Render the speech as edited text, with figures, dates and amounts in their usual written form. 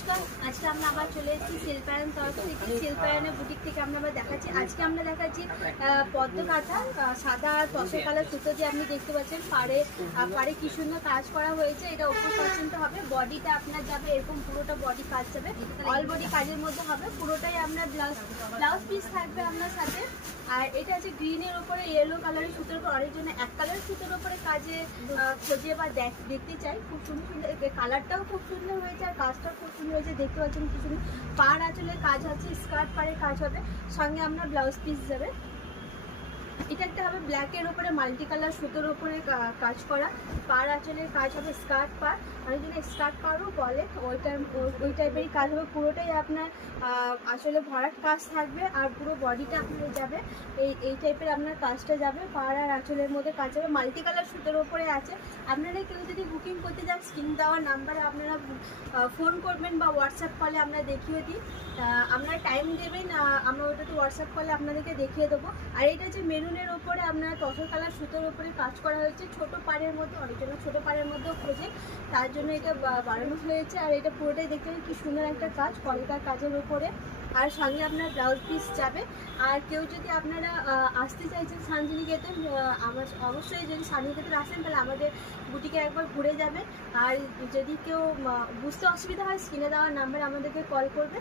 নমস্কার, আজকে আমরা আবার চলে এসেছি শিল্পায়ন তরফ থেকে। শিল্পায়নের বুটিক থেকে আমরা আবার দেখাচ্ছি। আজকে আমরা দেখাচ্ছি পদ্ম কাঁথা, সাদা আর তসর কালার সুতো দিয়ে আপনি দেখতে পাচ্ছেন পাড়ে কি সুন্দর কাজ করা হয়েছে। এটা 80% হবে। বডিটা আপনার যাবে এরকম, পুরোটা বডি কাজ যাবে, অল বডি কাজের মধ্যে হবে। পুরোটাই আপনার ব্লাউজ পিস থাকবে আপনার সাথে। আর এটা আছে গ্রিনের ওপরে ইয়েলো কালারের সুতোর উপর, অনেকজনে এক কালারের সুতোর উপরে কাজে খোঁজে বা দেখতে চাই। খুব সুন্দর সুন্দর কালারটাও খুব সুন্দর হয়েছে আর কাজটাও খুব সুন্দর হয়েছে। দেখতে পাচ্ছেন কি সুন্দর পাড় আঁচলের কাজ আছে, স্কার্ট পাড়ের কাজ হবে, সঙ্গে আপনার ব্লাউজ পিস যাবে। এটা একটা হবে ব্ল্যাকের ওপরে মাল্টি কালার সুতোর ওপরে কাজ করা, পাড় আঁচলের কাজ হবে, স্কার্ট পাড়, অনেকজনে স্কার্ট পাড়ও বলে, ওই টাইপেরই কাজ হবে। পুরোটাই আপনার আসলে ভরাট কাজ থাকবে আর পুরো বডিটা আপনার যাবে এই টাইপের আপনার কাজটা যাবে। পাড় আর আঁচলের মধ্যে কাজ হবে, মাল্টি কালার সুতোর ওপরে আছে। আপনারা কেউ যদি বুকিং করতে চান স্ক্রিন দেওয়া নাম্বারে আপনারা ফোন করবেন বা হোয়াটসঅ্যাপ কলে আমরা দেখিয়ে দিই। আপনারা টাইম দেবেন, আমরা ওটাতে হোয়াটসঅ্যাপ কলে আপনাদেরকে দেখিয়ে দেবো। আর এটা যে মেরুনের ওপরে আপনার তসর কালার সুতোর ওপরে কাজ করা হয়েছে, ছোট পাড়ের মধ্যে, অনেকজন ছোট পাড়ের মধ্যেও খোঁজে, তার জন্য এটা বাড়ানো হয়েছে। আর এটা পুরোটাই দেখতে পাবেন কি সুন্দর একটা কাজ, কলকার কাজের ওপরে, আর সঙ্গে আপনার ব্লাউজ পিস যাবে। আর কেউ যদি আপনারা আসতে চাইছেন শান্তিনিকেতন, আমার অবশ্যই যদি শান্তিনিকেতন আসেন তাহলে আমাদের বুটিকে একবার ঘুরে যাবেন। আর যদি কেউ বুঝতে অসুবিধা হয় স্ক্রিনে দেওয়ার নাম্বারে আমাদেরকে কল করবে।